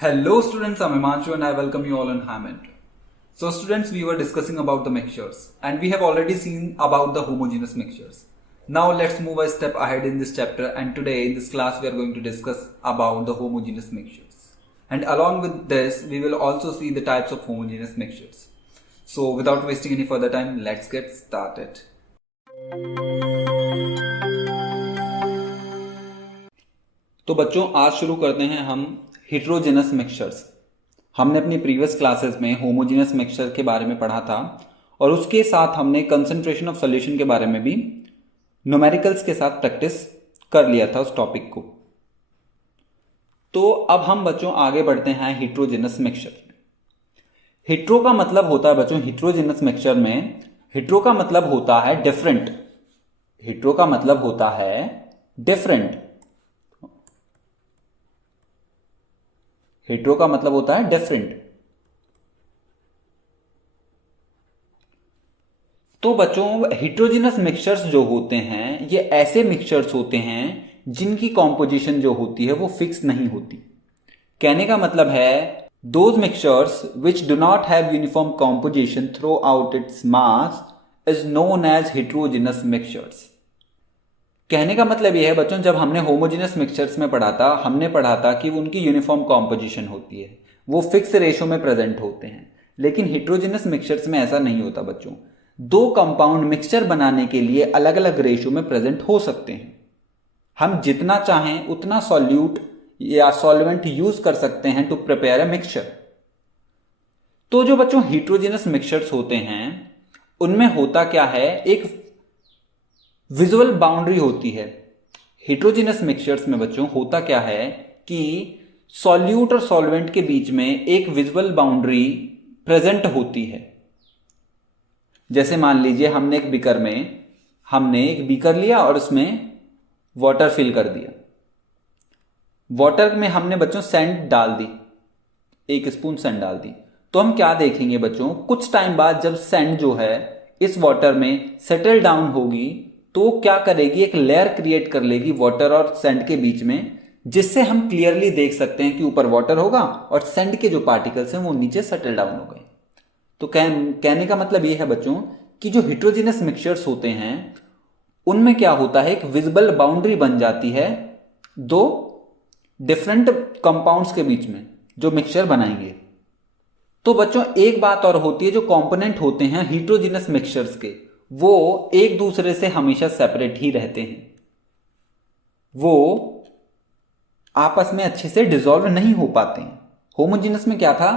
Hello students, I'm Himanshu and I welcome you all in Hammond. So students, we were discussing about the mixtures and we have already seen about the homogeneous mixtures. Now let's move a step ahead in this chapter, and today in this class we are going to discuss about the homogeneous mixtures. And along with this, we will also see the types of homogeneous mixtures. So without wasting any further time, let's get started. तो बच्चों, आज शुरू करते हैं हम heterogeneous mixtures. हमने अपनी previous classes में होमोजेनस मिक्सचर के बारे में पढ़ा था और उसके साथ हमने कंसंट्रेशन ऑफ सॉल्यूशन के बारे में भी न्यूमेरिकल्स के साथ प्रैक्टिस कर लिया था उस टॉपिक को। तो अब हम बच्चों आगे बढ़ते हैं हेट्रोजेनस मिक्सचर में। हेट्रो का मतलब होता है बच्चों, हेट्रोजेनस मिक्सचर में हेट्रो का मतलब होता है डिफरेंट। हेट्रो का मतलब होता है डिफरेंट। हेट्रो का मतलब होता है डिफरेंट। तो बच्चों, हेट्रोजेनस मिक्सचर्स जो होते हैं ये ऐसे मिक्सचर्स होते हैं जिनकी कॉम्पोजिशन जो होती है वो फिक्स नहीं होती। कहने का मतलब है those mixtures which do not have uniform composition throughout its mass is known as heterogeneous mixtures. कहने का मतलब यह है बच्चों, जब हमने होमोजेनस मिक्सचर्स में पढ़ा था, हमने पढ़ा था कि उनकी यूनिफॉर्म कॉम्पोजिशन होती है, वो फिक्स रेशो में प्रेजेंट होते हैं। लेकिन हेट्रोजेनस मिक्सचर्स में ऐसा नहीं होता बच्चों। दो कंपाउंड मिक्सचर बनाने के लिए अलग अलग रेशो में प्रेजेंट हो सकते हैं। हम जितना चाहें उतना सॉल्यूट या सॉल्वेंट यूज कर सकते हैं टू प्रिपेयर अ मिक्सचर। तो जो बच्चों हेट्रोजेनस मिक्सचर्स होते हैं उनमें होता क्या है, एक विजुअल बाउंड्री होती है। हेट्रोजेनस मिक्सचर्स में बच्चों होता क्या है कि सॉल्यूट और सॉल्वेंट के बीच में एक विजुअल बाउंड्री प्रेजेंट होती है। जैसे मान लीजिए हमने एक बीकर लिया और उसमें वाटर फिल कर दिया। वाटर में हमने बच्चों सैंड डाल दी, 1 स्पून सैंड डाल दी। तो हम क्या देखेंगे बच्चों, कुछ टाइम बाद जब सैंड जो है इस वाटर में सेटल डाउन होगी तो क्या करेगी, एक लेयर क्रिएट कर लेगी वाटर और सैंड के बीच में, जिससे हम क्लियरली देख सकते हैं कि ऊपर वाटर होगा और सैंड के जो पार्टिकल्स हैं वो नीचे सेटल डाउन हो गए। तो कहने का मतलब ये है बच्चों कि जो हेट्रोजेनस मिक्सचर्स होते हैं उनमें क्या होता है, एक विजिबल बाउंड्री बन जाती है दो डिफरेंट कंपाउंड्स के बीच में जो मिक्सचर बनाएंगे। तो बच्चों एक बात और होती है, जो कंपोनेंट होते हैं हेट्रोजेनस मिक्सचर्स के वो एक दूसरे से हमेशा सेपरेट ही रहते हैं। वो आपस में अच्छे से डिसॉल्व नहीं हो पाते हैं। होमोजेनस में क्या था,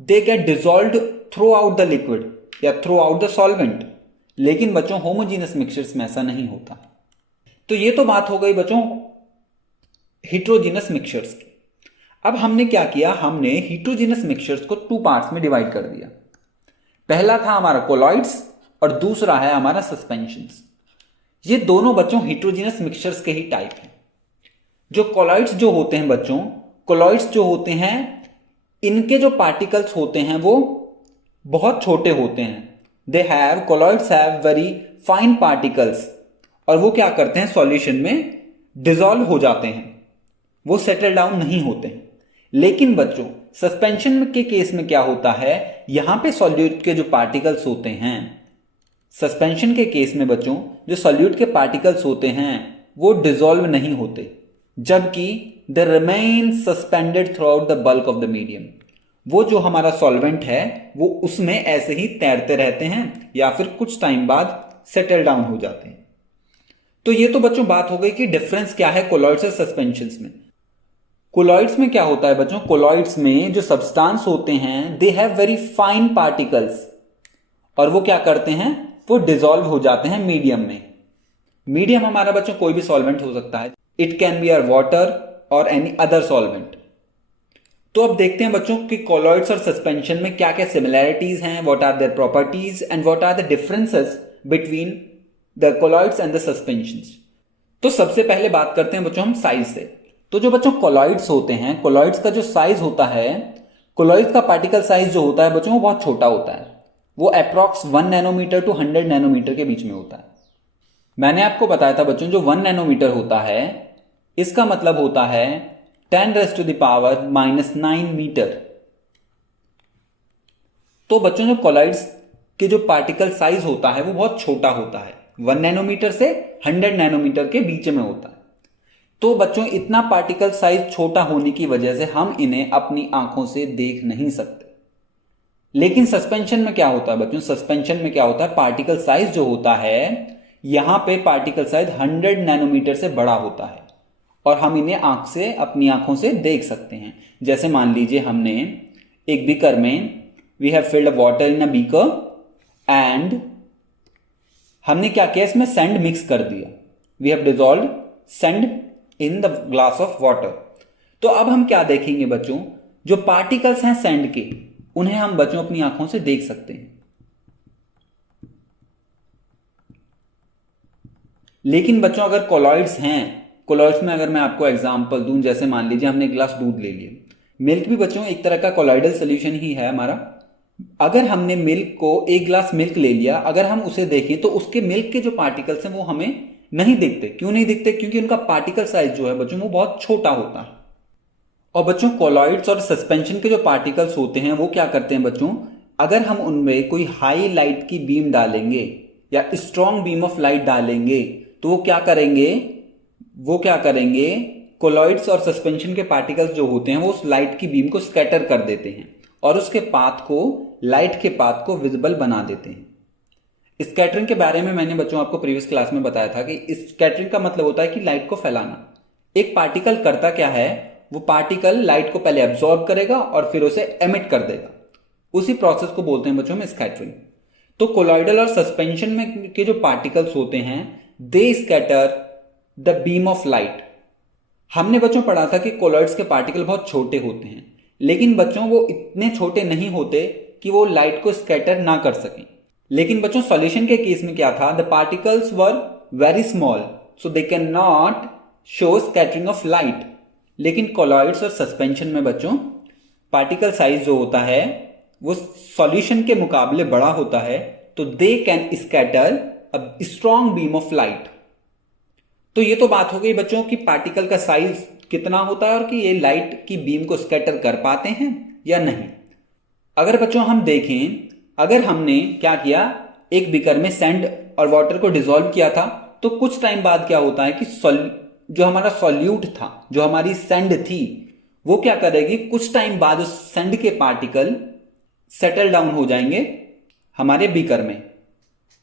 they get dissolved through out the liquid या थ्रू आउट द सॉल्वेंट। लेकिन बच्चों होमोजेनस मिक्सचर्स में ऐसा नहीं होता। तो ये तो बात हो गई बच्चों हेट्रोजेनस मिक्सचर्स की। अब हमने क्या किया, हमने हेट्रोजेनस मिक्सचर्स को 2 पार्ट्स में डिवाइड कर दिया। पहला था हमारा कोलॉइड्स और दूसरा है हमारा सस्पेंशंस। ये दोनों बच्चों हेट्रोजेनस मिक्सचर्स के ही टाइप हैं। जो कोलॉइड्स जो होते हैं बच्चों, कोलॉइड्स जो होते हैं इनके जो पार्टिकल्स होते हैं वो बहुत छोटे होते हैं। Colloids have very fine particles और वो क्या करते हैं, सॉल्यूशन में डिसॉल्व हो जाते हैं, वो सेटल डाउन नहीं होते हैं। लेकिन बच्चों सस्पेंशन के केस में क्या होता है, यहां पे सॉल्यूट के जो पार्टिकल्स होते हैं, सस्पेंशन के केस में बच्चों जो सॉल्यूट के पार्टिकल्स होते हैं वो डिसॉल्व नहीं होते, जबकि they remain suspended through out the bulk of the medium. वो जो हमारा सॉल्वेंट है वो उसमें ऐसे ही तैरते रहते हैं या फिर कुछ टाइम बाद सेटल डाउन हो जाते हैं। तो ये तो बच्चों बात हो गई कि डिफरेंस क्या है कोलॉइड्स और सस्पेंशंस में। कोलॉइड्स में क्या होता है बच्चों, कोलॉइड्स में जो सब्सटेंस होते हैं they have very fine particles और वो क्या करते हैं, वो डिसॉल्व हो जाते हैं मीडियम में। मीडियम हमारा बच्चों कोई भी सॉल्वेंट हो सकता है, it can be are water और एनी अदर सॉल्वेंट। तो अब देखते हैं बच्चों कि कोलॉइड्स और सस्पेंशन में क्या क्या सिमिलैरिटीज हैं, what are their properties and what are the differences between the colloids and the suspensions. तो सबसे पहले बात करते हैं बच्चों हम साइज से। तो जो बच्चों कोलॉइड्स होते हैं, कोलॉइड्स का जो साइज होता है, कोलॉइड्स का पार्टिकल साइज जो होता है बच्चों वो बहुत छोटा होता है। वो अप्रॉक्स 1 नैनोमीटर टू 100 नैनोमीटर के बीच में होता है। मैंने आपको बताया था बच्चों जो 1 नैनोमीटर होता है इसका मतलब होता है 10⁻⁻⁹ मीटर। तो बच्चों जो कॉलॉइड्स के जो पार्टिकल साइज होता है वो बहुत छोटा होता है, 1 नैनोमीटर से 100 नैनोमीटर के बीच में होता है। तो बच्चों इतना पार्टिकल साइज छोटा होने की वजह से हम इन्हें अपनी आंखों से देख नहीं सकते। लेकिन सस्पेंशन में क्या होता है बच्चों, सस्पेंशन में क्या होता है, पार्टिकल साइज जो होता है यहां पे पार्टिकल साइज 100 नैनोमीटर से बड़ा होता है और हम इन्हें अपनी आंखों से देख सकते हैं। जैसे मान लीजिए हमने एक बीकर में we have filled water in a beaker and हमने क्या किया, इसमें सैंड मिक्स कर दिया। We have dissolve sand in the glass of water. तो अब हम क्या देखेंगे बच्चों, जो पार्टिकल्स हैं सैंड के उन्हें हम बच्चों अपनी आंखों से देख सकते हैं। लेकिन बच्चों अगर कॉलॉइड्स हैं, कॉलॉइड्स में अगर मैं आपको एग्जांपल दूं, जैसे मान लीजिए हमने एक गिलास दूध ले लिया, मिल्क भी बच्चों एक तरह का कॉलॉइडल सोल्यूशन ही है हमारा। अगर हमने मिल्क को, एक गिलास मिल्क ले लिया, अगर हम उसे देखें तो उसके मिल्क के जो पार्टिकल्स हैं वो हमें नहीं दिखते। क्यों नहीं दिखते, क्योंकि उनका पार्टिकल साइज जो है बच्चों वो बहुत छोटा होता है। और बच्चों कॉलॉइड्स और सस्पेंशन के जो पार्टिकल्स होते हैं वो क्या करते हैं बच्चों, अगर हम उनमें कोई हाई लाइट की बीम डालेंगे या स्ट्रॉन्ग बीम ऑफ लाइट डालेंगे तो वो क्या करेंगे, कॉलॉइड्स और सस्पेंशन के पार्टिकल्स जो होते हैं वो उस लाइट की बीम को स्कैटर कर देते हैं और उसके पाथ को, लाइट के पाथ को विजिबल बना देते हैं। स्कैटरिंग के बारे में मैंने बच्चों आपको प्रीवियस क्लास में बताया था कि स्कैटरिंग का मतलब होता है कि लाइट को फैलाना। एक पार्टिकल करता क्या है, वो पार्टिकल लाइट को पहले एब्जॉर्ब करेगा और फिर उसे एमिट कर देगा। उसी प्रोसेस को बोलते हैं बच्चों में स्कैटरिंग। तो कोलॉइडल और सस्पेंशन में के जो पार्टिकल्स होते हैं they scatter the beam of light. हमने बच्चों पढ़ा था कि कोलॉइड्स के पार्टिकल बहुत छोटे होते हैं, लेकिन बच्चों वो इतने छोटे नहीं होते कि वो लाइट को स्कैटर ना कर सकें। लेकिन बच्चों सॉल्यूशन के केस में क्या था, the particles were very small so they can not show scattering of light. लेकिन कॉलॉइड्स और सस्पेंशन में बच्चों पार्टिकल साइज जो होता है वो सॉल्यूशन के मुकाबले बड़ा होता है, तो they can scatter a strong beam of light. तो ये तो बात हो गई बच्चों कि पार्टिकल का साइज कितना होता है और कि ये लाइट की बीम को स्कैटर कर पाते हैं या नहीं। अगर बच्चों हम देखें, अगर हमने क्या किया, एक बीकर में सैंड और वाटर को डिसॉल्व किया था, तो कुछ टाइम बाद क्या होता है कि जो हमारा सॉल्यूट था, जो हमारी सैंड थी, वो क्या करेगी, कुछ टाइम बाद उस सैंड के पार्टिकल सेटल डाउन हो जाएंगे हमारे बीकर में।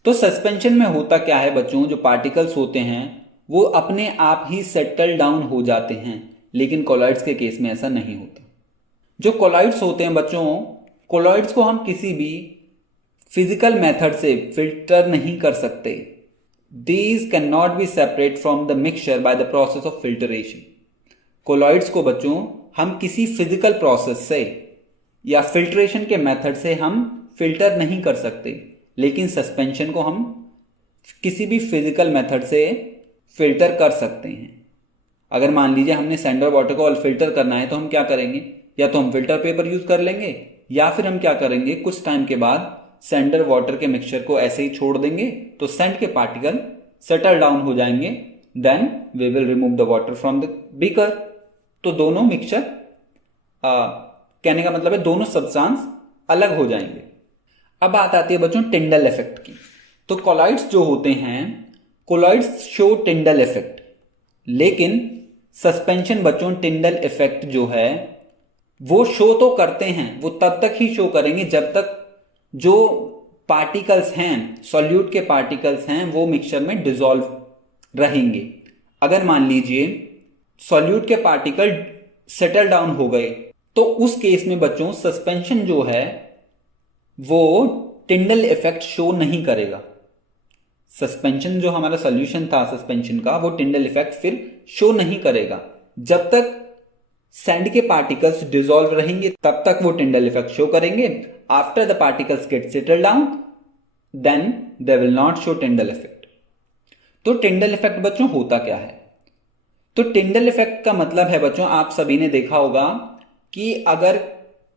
तो सस्पेंशन में होता क्या है बच्चों, जो पार्टिकल्स होते हैं वो अपने आप ही सेटल डाउन हो जाते हैं, लेकिन कॉलॉइड्स के केस में ऐसा नहीं होता। जो कॉलॉइड्स होते हैं बच्चों, कॉलॉइड्स को हम किसी भी फिजिकल मेथड से फिल्टर नहीं कर सकते। These cannot be separate from the mixture by the process of filtration. Colloids को बच्चों हम किसी फिजिकल प्रोसेस से या फिल्ट्रेशन के मेथड से हम फिल्टर नहीं कर सकते, लेकिन सस्पेंशन को हम किसी भी फिजिकल मेथड से फिल्टर कर सकते हैं। अगर मान लीजिए हमने सैंड और वाटर को फिल्टर करना है तो हम क्या करेंगे, या तो हम फिल्टर पेपर यूज कर लेंगे या फिर हम क्या करेंगे, कुछ टाइम के बाद सैंड और वाटर के मिक्सचर को ऐसे ही छोड़ देंगे तो सैंड के पार्टिकल सेटल डाउन हो जाएंगे, then we will remove the water from the beaker. तो दोनों मिक्सचर, कहने का मतलब है दोनों सब्सटेंस अलग हो जाएंगे। अब बात आती है बच्चों टिंडल इफेक्ट की। तो कॉलॉइड्स जो होते हैं, कॉलॉइड्स शो टिंडल इफेक्ट, लेकिन सस्पेंशन बच्चों टिंडल इफेक्ट जो है वो शो तो करते हैं, वो तब तक ही शो करेंगे जब तक जो पार्टिकल्स हैं, सॉल्यूट के पार्टिकल्स हैं, वो मिक्सचर में डिसॉल्व रहेंगे। अगर मान लीजिए सॉल्यूट के पार्टिकल सेटल डाउन हो गए तो उस केस में बच्चों सस्पेंशन जो है वो टिंडल इफेक्ट शो नहीं करेगा। सस्पेंशन जो हमारा सॉल्यूशन था सस्पेंशन का, वो टिंडल इफेक्ट फिर शो नहीं करेगा। जब तक सैंड के पार्टिकल्स डिसॉल्व रहेंगे तब तक वो टिंडल इफेक्ट शो करेंगे। After the particles get settle down then they will not show Tyndall effect. तो टिंडल इफेक्ट बच्चों होता क्या है? तो टिंडल इफेक्ट का मतलब है बच्चों, आप सभी ने देखा होगा कि अगर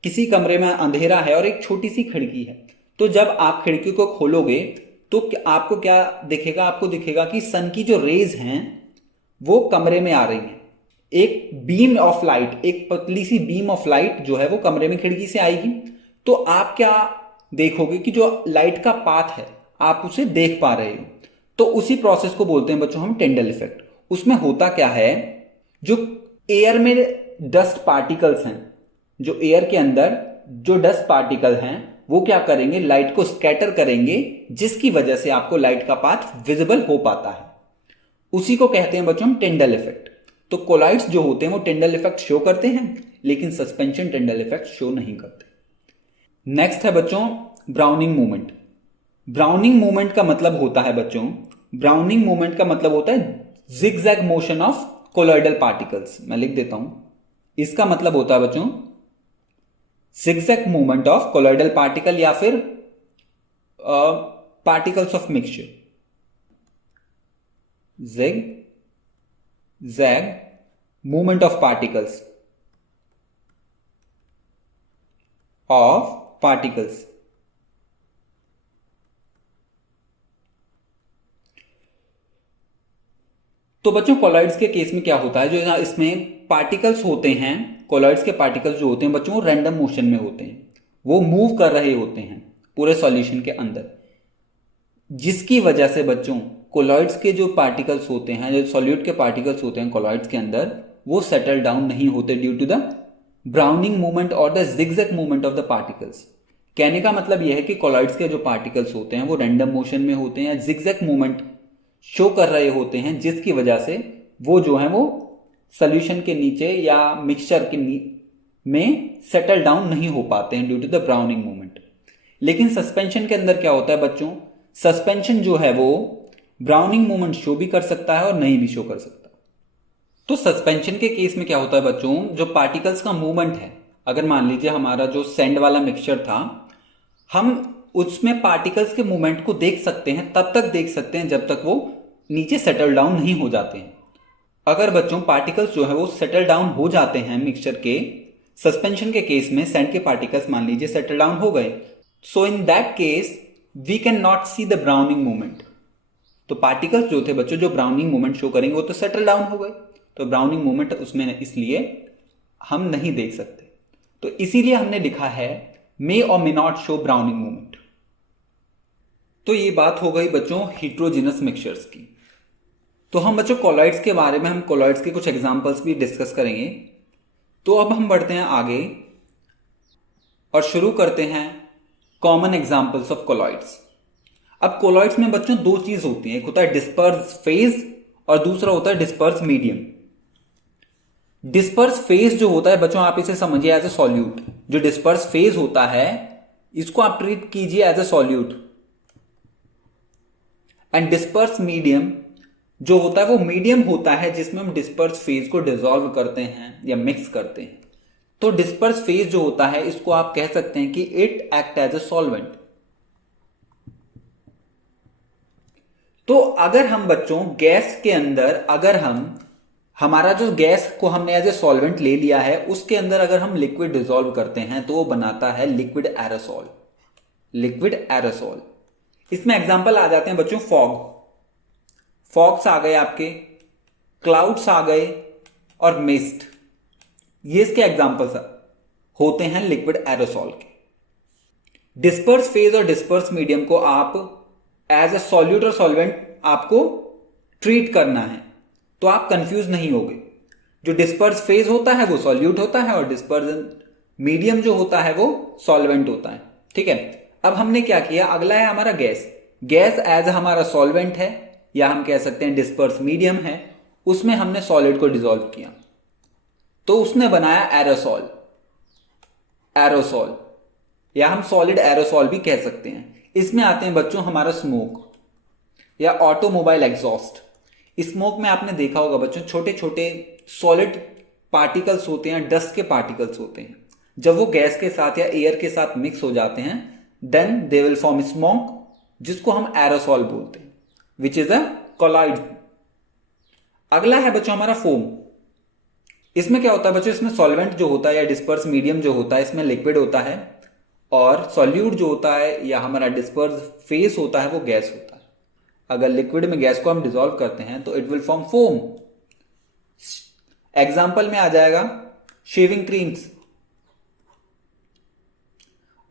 किसी कमरे में अंधेरा है और एक छोटी सी खिड़की है, तो जब आप खिड़की को खोलोगे तो आपको क्या दिखेगा? आपको दिखेगा कि सन की जो रेज हैं वो कमरे में आ रही हैं। एक बीम ऑफ लाइट, एक पतली सी बीम ऑफ लाइट जो है वो कमरे में खिड़की से आएगी, तो आप क्या देखोगे कि जो लाइट का पाथ है आप उसे देख पा रहे हो। तो उसी प्रोसेस को बोलते हैं बच्चों हम टिंडल इफेक्ट। उसमें होता क्या है, जो एयर में डस्ट पार्टिकल्स हैं, जो एयर के अंदर जो डस्ट पार्टिकल हैं वो क्या करेंगे, लाइट को स्कैटर करेंगे, जिसकी वजह से आपको लाइट का पाथ विजिबल हो पाता है। उसी को कहते हैं बच्चों हम टिंडल इफेक्ट। तो कोलाइड्स जो होते हैं वो टिंडल इफेक्ट शो करते हैं, लेकिन सस्पेंशन टिंडल इफेक्ट शो नहीं करते। नेक्स्ट है बच्चों ब्राउनिंग मूवमेंट। ब्राउनिंग मूवमेंट का मतलब होता है बच्चों, ब्राउनिंग मूवमेंट का मतलब होता है zigzag motion of colloidal particles. मैं लिख देता हूं, इसका मतलब होता है बच्चों zigzag movement of colloidal particle या फिर particles of mixture. zigzag movement of particles तो बच्चों कोलॉइड्स के केस में क्या होता है, जो इसमें पार्टिकल्स होते हैं, कोलॉइड्स के पार्टिकल्स जो होते हैं बच्चों वो रैंडम मोशन में होते हैं, वो मूव कर रहे होते हैं पूरे सॉल्यूशन के अंदर, जिसकी वजह से बच्चों कोलॉइड्स के जो पार्टिकल्स होते हैं, जो सॉल्यूट के पार्टिकल्स होते हैं कोलॉइड्स के अंदर, वो सेटल डाउन नहीं होते due to the browning movement और the zigzag movement of the particles. कहने का मतलब यह है कि कोलॉइड्स के जो पार्टिकल्स होते हैं वो रैंडम मोशन में होते हैं या जिगजैग मूवमेंट शो कर रहे होते हैं, जिसकी वजह से वो जो है वो सोल्यूशन के नीचे या मिक्सचर के में सेटल डाउन नहीं हो पाते हैं due to the browning movement. लेकिन सस्पेंशन के अंदर क्या होता है बच्चों, सस्पेंशन जो है वो ब्राउनिंग मूवमेंट शो भी कर सकता है और नहीं भी शो कर सकता। तो सस्पेंशन के केस में क्या होता है बच्चों, जो पार्टिकल्स का मूवमेंट है, अगर मान लीजिए हमारा जो सैंड वाला मिक्सचर था, हम उसमें पार्टिकल्स के मूवमेंट को देख सकते हैं, तब तक देख सकते हैं जब तक वो नीचे सेटल डाउन नहीं हो जाते हैं। अगर बच्चों पार्टिकल्स जो है वो सेटल डाउन हो जाते हैं मिक्सचर के, सस्पेंशन के केस में सैंड के पार्टिकल्स मान लीजिए सेटल डाउन हो गए, so in that case we can not see the browning movement. तो पार्टिकल्स जो थे बच्चों जो ब्राउनिंग मूवमेंट शो करेंगे वो तो सेटल डाउन हो गए, तो ब्राउनिंग मूवमेंट उसमें इसलिए हम नहीं देख सकते। तो इसीलिए हमने लिखा है मे और may not show browning movement. तो ये बात हो गई बच्चों हिट्रोजिनस मिक्सचर्स की। तो हम बच्चों कोलॉइड्स के बारे में, हम कोलॉइड्स के कुछ एग्जांपल्स भी डिस्कस करेंगे। तो अब हम बढ़ते हैं आगे और शुरू करते हैं कॉमन एग्जांपल्स ऑफ कोलॉइड्स। अब कोलॉइड्स में बच्चों दो चीज होती है, एक होता है डिस्पर्स फेज और दूसरा होता है डिस्पर्स मीडियम। डिस्पर्स फेज जो होता है बच्चों आप इसे समझिए एज ए सॉल्यूट। जो डिस्पर्स फेज होता है इसको आप ट्रीट कीजिए as a solute, and disperse medium जो होता है वो मीडियम होता है जिसमें हम डिस्पर्स फेज को डिसॉल्व करते हैं या मिक्स करते हैं। तो डिस्पर्स फेज जो होता है इसको आप कह सकते हैं कि it act as a solvent. तो अगर हम बच्चों गैस के अंदर, अगर हम हमारा जो गैस को हमने एज ए सॉल्वेंट ले लिया है उसके अंदर अगर हम लिक्विड डिसॉल्व करते हैं तो वो बनाता है लिक्विड एरोसॉल। लिक्विड एरोसॉल, इसमें एग्जांपल आ जाते हैं बच्चों फॉग्स आ गए, आपके क्लाउड्स आ गए और मिस्ट, ये इसके एग्जांपल्स होते हैं लिक्विड एरोसॉल के। डिस्पर्स फेज और डिस्पर्स मीडियम को आप एज ए सॉल्यूट और सॉल्वेंट आपको ट्रीट करना है, तो आप कंफ्यूज नहीं होगे। जो डिस्पर्स फेज होता है वो सॉल्यूट होता है और डिस्पर्स मीडियम जो होता है वो सॉल्वेंट होता है। ठीक है, अब हमने क्या किया, अगला है हमारा गैस। गैस एज हमारा सॉल्वेंट है या हम कह सकते हैं डिस्पर्स मीडियम है, उसमें हमने सॉलिड को डिसॉल्व किया तो उसने बनाया एरोसॉल। एरोसॉल या हम सॉलिड एरोसॉल भी कह सकते हैं। इसमें आते हैं बच्चों हमारा स्मोक या ऑटोमोबाइल एग्जॉस्ट। स्मोक में आपने देखा होगा बच्चों छोटे छोटे सॉलिड पार्टिकल्स होते हैं, डस्ट के पार्टिकल्स होते हैं, जब वो गैस के साथ या एयर के साथ मिक्स हो जाते हैं then they will form smoke, जिसको हम एरोसॉल बोलते हैं, विच इज अ कोलॉइड। अगला है बच्चों हमारा फोम। इसमें क्या होता है बच्चों, इसमें सॉल्वेंट जो होता है या डिस्पर्स मीडियम जो होता है इसमें लिक्विड होता है, और सॉल्यूट जो होता है या हमारा डिस्पर्स फेस होता है वो गैस होता है। अगर लिक्विड में गैस को हम डिसॉल्व करते हैं तो it will form foam. Example में आ जाएगा शेविंग क्रीम्स।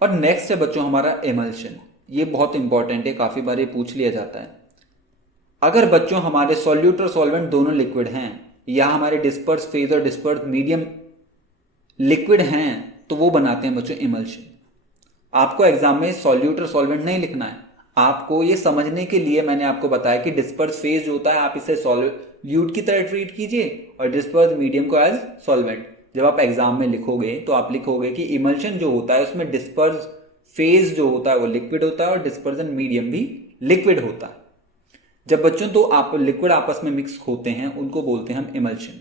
और नेक्स्ट है बच्चों हमारा एमल्शन। ये बहुत इंपॉर्टेंट है, काफी बार ये पूछ लिया जाता है। अगर बच्चों हमारे सॉल्यूट और सॉल्वेंट दोनों लिक्विड हैं, या हमारे डिस्पर्स फेज और डिस्पर्स मीडियम लिक्विड हैं, तो वो बनाते हैं बच्चों इमल्शन। आपको एग्जाम में सॉल्यूट और सॉल्वेंट नहीं लिखना है, आपको ये समझने के लिए मैंने आपको बताया कि डिस्पर्स फेज जो होता है आप इसे सॉल्यूट की तरह ट्रीट कीजिए और डिस्पर्स मीडियम को एज सॉल्वेंट। जब आप एग्जाम में लिखोगे तो आप लिखोगे कि इमल्शन जो होता है उसमें डिस्पर्स फेज जो होता है वो लिक्विड होता है और डिस्पर्जन मीडियम भी लिक्विड होता है। जब बच्चों दो आप लिक्विड आपस में मिक्स होते हैं उनको बोलते हैं हम इमल्शन।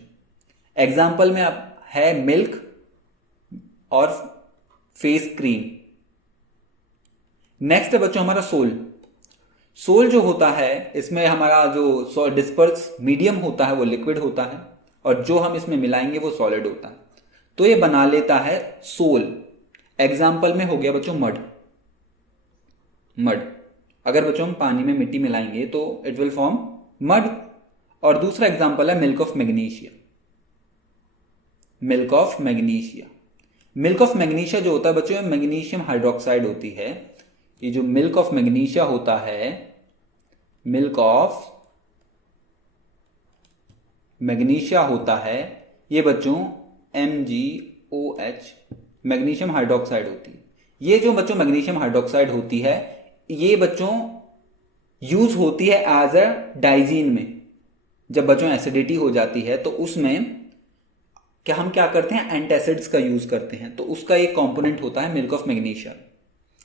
एग्जाम्पल में आप है मिल्क और फेस क्रीम। नेक्स्ट है बच्चों हमारा सोल। सोल जो होता है इसमें हमारा जो डिस्पर्स मीडियम होता है वो लिक्विड होता है और जो हम इसमें मिलाएंगे वो सॉलिड होता है, तो ये बना लेता है सोल। एग्जाम्पल में हो गया बच्चों मड। मड अगर बच्चों हम पानी में मिट्टी मिलाएंगे तो इट विल फॉर्म मड। और दूसरा एग्जाम्पल है milk of magnesia. Milk of magnesia. Milk of magnesia जो होता है बच्चों मैग्नीशियम हाइड्रोक्साइड होती है। ये जो मिल्क ऑफ मैग्नीशिया होता है, मिल्क ऑफ मैग्नीशिया होता है, ये बच्चों MgOH मैग्नीशियम हाइड्रोक्साइड होती है। ये जो बच्चों मैग्नीशियम हाइड्रोक्साइड होती है ये बच्चों यूज होती है एज अ डाइजीन में। जब बच्चों एसिडिटी हो जाती है तो उसमें हम क्या करते हैं एंटासिड्स का यूज करते हैं, तो उसका एक कंपोनेंट होता है मिल्क ऑफ मैग्नीशिया।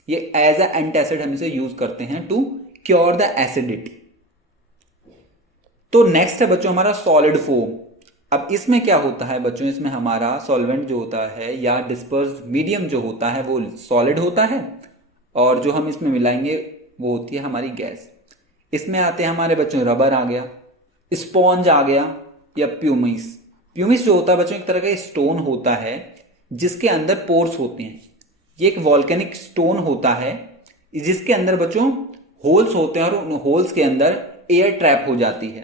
ये एज अ एंटासिड हम इसे यूज करते हैं टू क्योर द एसिडिटी। तो नेक्स्ट है बच्चों हमारा सॉलिड फोम। अब इसमें क्या होता है बच्चों, इसमें हमारा सॉल्वेंट जो होता है या डिस्पर्स मीडियम जो होता है वो सॉलिड होता है और जो हम इसमें मिलाएंगे वो होती है हमारी गैस। इसमें आते हैं हमारे बच्चों रबर आ गया, स्पॉन्ज आ गया या प्यूमिस। प्यूमिस जो होता है बच्चों एक तरह का स्टोन होता है जिसके अंदर पोर्स होते हैं। ये एक वॉल्केनिक स्टोन होता है जिसके अंदर बच्चों होल्स होते हैं और उन होल्स के अंदर एयर ट्रैप हो जाती है,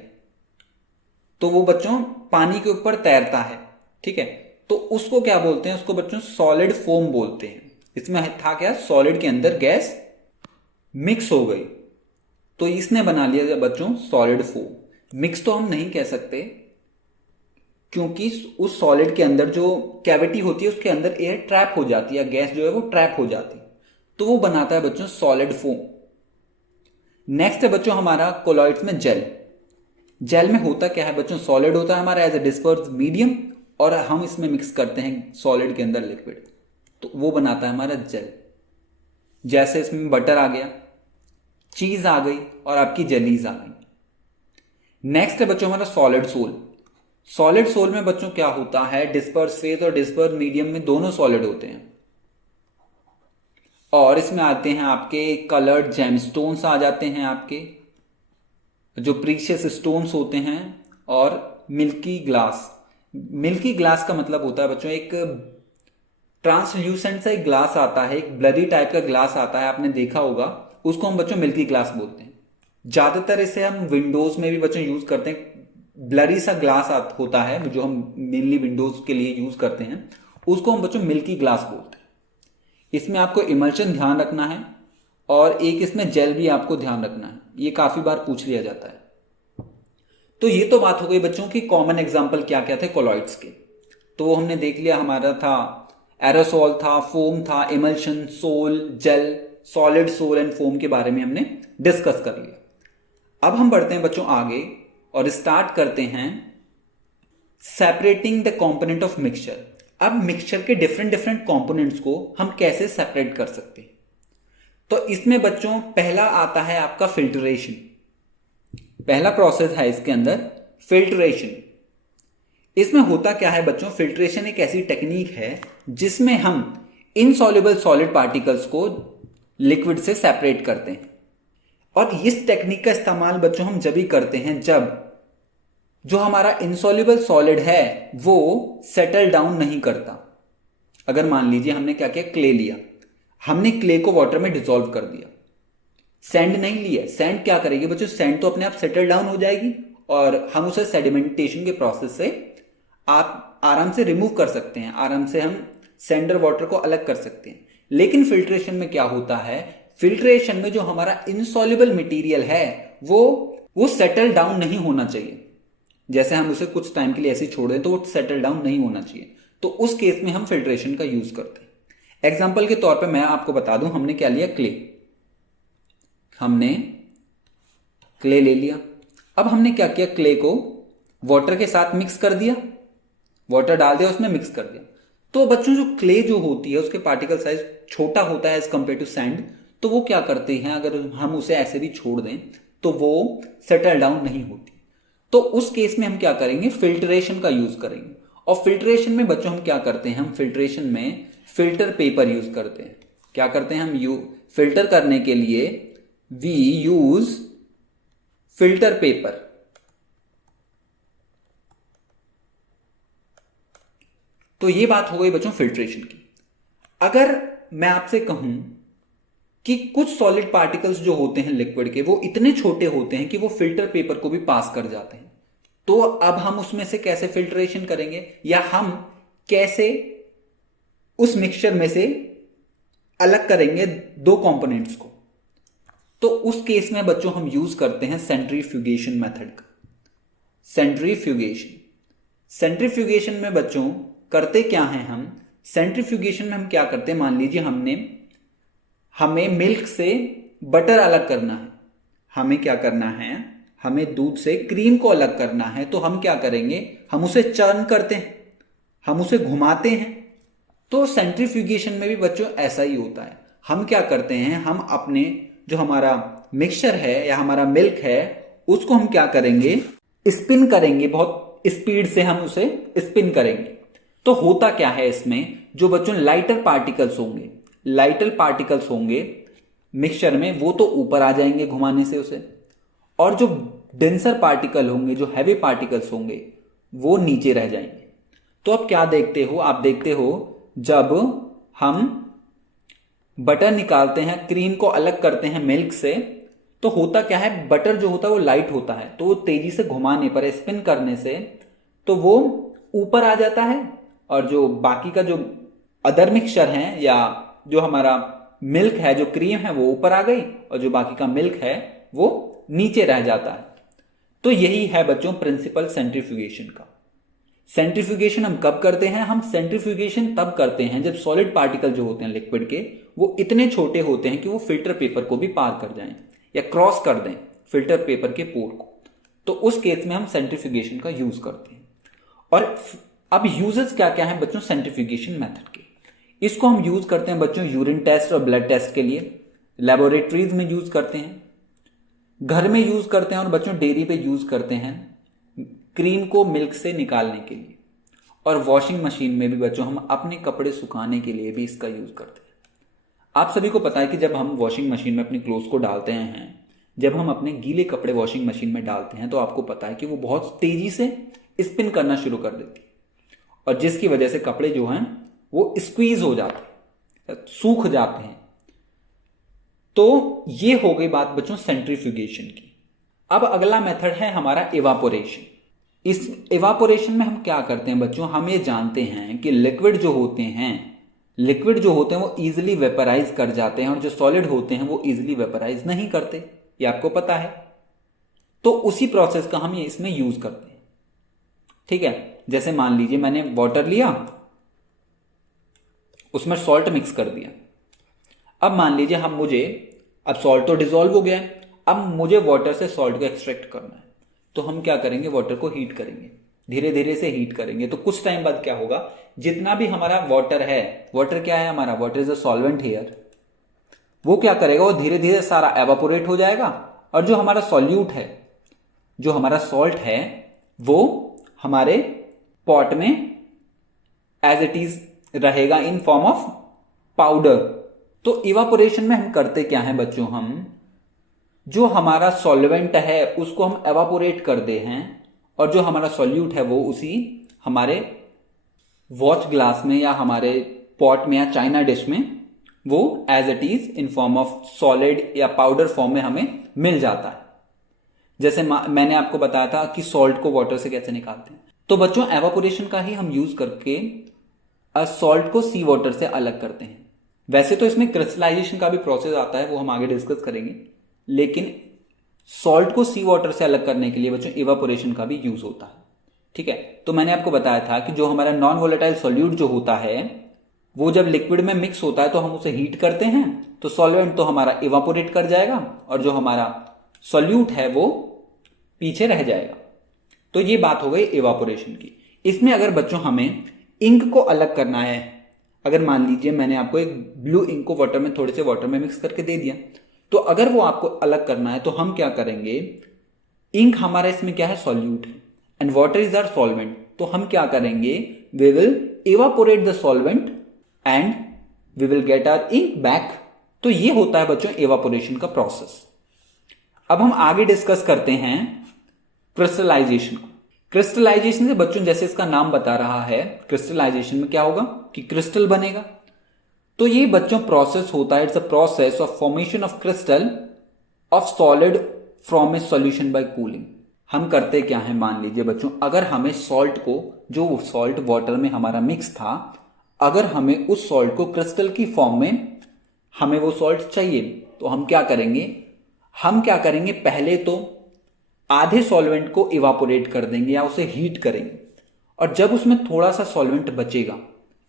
तो वो बच्चों पानी के ऊपर तैरता है। ठीक है, तो उसको क्या बोलते हैं, उसको बच्चों सॉलिड फोम बोलते हैं। इसमें था क्या, सॉलिड के अंदर गैस मिक्स हो गई तो इसने बना लिया बच्चों सॉलिड फोम। मिक्स तो हम नहीं कह सकते क्योंकि उस सॉलिड के अंदर जो कैविटी होती है उसके अंदर एयर ट्रैप हो जाती है, गैस जो है वो ट्रैप हो जाती है, तो वो बनाता है बच्चों सॉलिड फोम। नेक्स्ट है बच्चों हमारा कोलॉइड्स में जेल। जेल में होता क्या है बच्चों, सॉलिड होता है हमारा एज ए डिस्पर्स मीडियम और हम इसमें मिक्स करते हैं सॉलिड के अंदर लिक्विड, तो वो बनाता है हमारा जेल। जैसे इसमें बटर आ गया, चीज आ गई और आपकी जेलीज आ गई। नेक्स्ट है बच्चों हमारा सॉलिड सोल। सॉलिड सोल में बच्चों क्या होता है, डिस्पर्स फेज और डिस्पर्स मीडियम में दोनों सॉलिड होते हैं और इसमें आते हैं आपके कलर्ड जेमस्टोन्स आ जाते हैं, आपके जो प्रीशियस स्टोन्स होते हैं और मिल्की ग्लास। मिल्की ग्लास का मतलब होता है बच्चों एक ट्रांसल्यूसेंट सा एक ग्लास आता है, एक ब्लरी टाइप का ग्लास आता है, आपने देखा होगा, उसको हम बच्चों मिल्की ग्लास बोलते हैं। ज्यादातर इसे हम विंडोज में भी बच्चों यूज करते हैं। ब्लरी सा ग्लास होता है जो हम मेनली विंडोज के लिए यूज करते हैं, उसको हम बच्चों मिल्की ग्लास बोलते हैं। इसमें आपको इमल्शन ध्यान रखना है और एक इसमें जेल भी आपको ध्यान रखना है, ये काफी बार पूछ लिया जाता है। तो ये तो बात हो गई बच्चों की कॉमन एग्जांपल क्या क्या थे कोलॉइड्स के, तो वो हमने देख लिया। हमारा था एरोसोल था, फोम था, emulsion, sol, gel, solid, sol and foam के बारे में हमने डिस्कस कर लिया। अब हम बढ़ते हैं बच्चों आगे और स्टार्ट करते हैं separating the component of mixture. अब मिक्सचर के डिफरेंट डिफरेंट कंपोनेंट्स को हम कैसे सेपरेट कर सकते हैं, तो इसमें बच्चों पहला आता है आपका फिल्ट्रेशन। पहला प्रोसेस है इसके अंदर फिल्ट्रेशन। इसमें होता क्या है बच्चों, फिल्ट्रेशन एक ऐसी टेक्निक है जिसमें हम इनसॉल्युबल सॉलिड पार्टिकल्स को लिक्विड से सेपरेट करते हैं। और इस टेक्निक का इस्तेमाल बच्चों हम जब भी करते हैं जब जो हमारा इनसॉल्युबल सॉलिड है वो सेटल डाउन नहीं करता। अगर मान लीजिए हमने क्या किया, क्ले लिया, हमने क्ले को वाटर में डिसॉल्व कर दिया, सैंड नहीं लिया। सैंड क्या करेगी बच्चों, सैंड तो अपने आप सेटल डाउन हो जाएगी और हम उसे सेडिमेंटेशन के प्रोसेस से आप आराम से रिमूव कर सकते हैं, आराम से हम सेंडर वाटर को अलग कर सकते हैं। लेकिन फिल्ट्रेशन में क्या होता है, फिल्ट्रेशन में जो हमारा इनसॉल्युबल मटेरियल है वो सेटल डाउन नहीं होना चाहिए। जैसे हम उसे कुछ टाइम के लिए ऐसे छोड़ दें तो वो सेटल डाउन नहीं होना चाहिए, तो उस केस में हम फिल्ट्रेशन का यूज करते हैं। एग्जाम्पल के तौर पे मैं आपको बता दूं, हमने क्या लिया, क्ले। हमने क्ले ले लिया। अब हमने क्या किया, क्ले को वाटर के साथ मिक्स कर दिया, वाटर डाल दिया उसमें, मिक्स कर दिया। तो बच्चों जो क्ले जो होती है उसके पार्टिकल साइज छोटा होता है एज कंपेयर टू सैंड, तो वो क्या करते हैं, अगर हम उसे ऐसे भी छोड़ दें तो वो सेटल डाउन नहीं होती। तो उस केस में हम क्या करेंगे, फिल्ट्रेशन का यूज करेंगे। और फिल्ट्रेशन में बच्चों हम क्या करते हैं, हम फिल्ट्रेशन में फिल्टर पेपर यूज करते हैं। क्या करते हैं हम, फिल्टर करने के लिए वी यूज फिल्टर पेपर। तो ये बात हो गई बच्चों फिल्ट्रेशन की। अगर मैं आपसे कहूं कि कुछ सॉलिड पार्टिकल्स जो होते हैं लिक्विड के, वो इतने छोटे होते हैं कि वो फिल्टर पेपर को भी पास कर जाते हैं, तो अब हम उसमें से कैसे फिल्ट्रेशन करेंगे, या हम कैसे उस मिक्सचर में से अलग करेंगे दो कंपोनेंट्स को। तो उस केस में बच्चों हम यूज करते हैं सेंट्रीफ्यूगेशन मेथड का। सेंट्रीफ्यूगेशन में बच्चों करते क्या हैं हम, सेंट्रीफ्यूगेशन में हम क्या करते हैं, मान लीजिए हमें मिल्क से बटर अलग करना है, हमें क्या करना है, हमें दूध से क्रीम को अलग करना है। तो हम क्या करेंगे, हम उसे चर्न करते हैं, हम उसे घुमाते हैं। तो सेंट्रीफ्यूगेशन में भी बच्चों ऐसा ही होता है। हम क्या करते हैं, हम अपने जो हमारा मिक्सचर है या हमारा मिल्क है उसको हम क्या करेंगे, स्पिन करेंगे, बहुत स्पीड से हम उसे स्पिन करेंगे। तो होता क्या है इसमें, जो बच्चों लाइटर पार्टिकल्स होंगे मिक्सचर में, वो तो ऊपर आ जाएंगे घुमाने से उसे, और जो डेंसर पार्टिकल होंगे, जो हैवी पार्टिकल्स होंगे, वो नीचे रह जाएंगे। तो अब क्या देखते हो, आप देखते हो जब हम बटर निकालते हैं, क्रीम को अलग करते हैं मिल्क से, तो होता क्या है, बटर जो होता है वो लाइट होता है, तो वो तेजी से घुमाने पर, स्पिन करने से, तो वो ऊपर आ जाता है, और जो बाकी का जो अदर मिक्सचर है या जो हमारा मिल्क है, जो क्रीम है, वो ऊपर आ गई, और जो बाकी का मिल्क है वो नीचे रह जाता है। तो यही है बच्चों प्रिंसिपल सेंट्रीफ्यूगेशन का। सेंट्रीफ्यूगेशन हम कब करते हैं, हम सेंट्रीफ्यूगेशन तब करते हैं जब सॉलिड पार्टिकल जो होते हैं लिक्विड के, वो इतने छोटे होते हैं कि वो फिल्टर पेपर को भी पार कर जाएं या क्रॉस कर दें फिल्टर पेपर के पोर को। तो उस केस में हम सेंट्रीफ्यूगेशन का यूज करते हैं। और अब यूजेस क्या क्या है बच्चों सेंट्रीफ्यूगेशन मेथड के, इसको हम यूज करते हैं बच्चों यूरिन टेस्ट और ब्लड टेस्ट के लिए, लेबोरेटरीज में यूज करते हैं, घर में यूज करते हैं, और बच्चों डेयरी पे यूज करते हैं क्रीम को मिल्क से निकालने के लिए, और वॉशिंग मशीन में भी बच्चों हम अपने कपड़े सुखाने के लिए भी इसका यूज करते हैं। आप सभी को पता है कि जब हम वॉशिंग मशीन में अपने क्लोथ्स को डालते हैं, जब हम अपने गीले कपड़े वॉशिंग मशीन में डालते हैं, तो आपको पता है कि वो बहुत तेजी से स्पिन करना शुरू कर देती है, और जिसकी वजह से कपड़े जो हैं वो स्क्वीज हो जाते हैं, सूख जाते हैं। तो ये हो गई बात बच्चों सेंट्रीफ्यूगेशन की। अब अगला मेथड है हमारा इवापोरेशन। इस इवापोरेशन में हम क्या करते हैं बच्चों, हम ये जानते हैं कि लिक्विड जो होते हैं वो इजीली वेपराइज कर जाते हैं, और जो सॉलिड होते हैं वो इजीली वेपराइज नहीं करते, ये आपको पता है। तो उसी प्रोसेस का हम ये इसमें यूज करते हैं। ठीक है, जैसे मान लीजिए मैंने वाटर लिया, उसमें सॉल्ट मिक्स कर दिया। अब मान लीजिए अब सॉल्ट तो डिसॉल्व हो गया है, अब मुझे वाटर से सॉल्ट को एक्सट्रैक्ट करना है। तो हम क्या करेंगे, वाटर को हीट करेंगे, धीरे धीरे से हीट करेंगे। तो कुछ टाइम बाद क्या होगा, जितना भी हमारा वाटर है, वाटर क्या है हमारा, water is a solvent here, वो क्या करेगा, वो धीरे धीरे सारा एवापोरेट हो जाएगा, और जो हमारा सॉल्यूट है, जो हमारा सॉल्ट है, वो हमारे पॉट में एज इट इज रहेगा इन फॉर्म ऑफ पाउडर। तो इवापोरेशन में हम करते क्या है बच्चों, हम जो हमारा सॉल्वेंट है उसको हम एवापोरेट कर दे हैं, और जो हमारा सॉल्यूट है वो उसी हमारे वॉच ग्लास में या हमारे पॉट में या चाइना डिश में वो as it is in form of solid या पाउडर फॉर्म में हमें मिल जाता है। जैसे मैंने आपको बताया था कि सॉल्ट को वाटर से कैसे निकालते हैं। तो बच्चों एवापोरेशन का ही हम यूज करके सॉल्ट को सी वाटर से अलग करते हैं। वैसे तो इसमें क्रिस्टलाइजेशन का भी प्रोसेस आता है, वो हम आगे डिस्कस करेंगे, लेकिन सॉल्ट को सी वाटर से अलग करने के लिए बच्चों इवापोरेशन का भी यूज होता है। ठीक है, तो मैंने आपको बताया था कि जो हमारा नॉन वोलेटाइल सॉल्यूट जो होता है वो जब लिक्विड में मिक्स होता है तो हम उसे हीट करते हैं, तो सॉल्वेंट तो हमारा इवापोरेट कर जाएगा और जो हमारा सॉल्यूट है वो पीछे रह जाएगा। तो ये बात हो गई इवापोरेशन की। इसमें अगर बच्चों हमें इंक को अलग करना है, अगर मान लीजिए मैंने आपको एक ब्लू इंक को वाटर में थोड़े से वाटर में मिक्स करके दे दिया, तो अगर वो आपको अलग करना है तो हम क्या करेंगे, इंक हमारा इसमें क्या है, सॉल्यूट है, and water is our solvent, तो हम क्या करेंगे, we will evaporate the solvent and we will get our ink back. तो ये होता है बच्चों इवापोरेशन का प्रोसेस। अब हम आगे डिस्कस करते हैं क्रिस्टलाइजेशन को। क्रिस्टलाइजेशन से बच्चों जैसे इसका नाम बता रहा है, क्रिस्टलाइजेशन में क्या होगा कि क्रिस्टल बनेगा। तो ये बच्चों प्रोसेस होता है, it's a process of formation of crystal of solid from A solution bye cooling. हम करते क्या है, मान लीजिए बच्चों अगर हमें सॉल्ट को, जो सॉल्ट वाटर में हमारा मिक्स था, अगर हमें उस सॉल्ट को क्रिस्टल की फॉर्म में हमें वो सॉल्ट चाहिए, तो हम क्या करेंगे, पहले तो आधे सॉल्वेंट को इवापोरेट कर देंगे या उसे हीट करेंगे, और जब उसमें थोड़ा सा सॉल्वेंट बचेगा,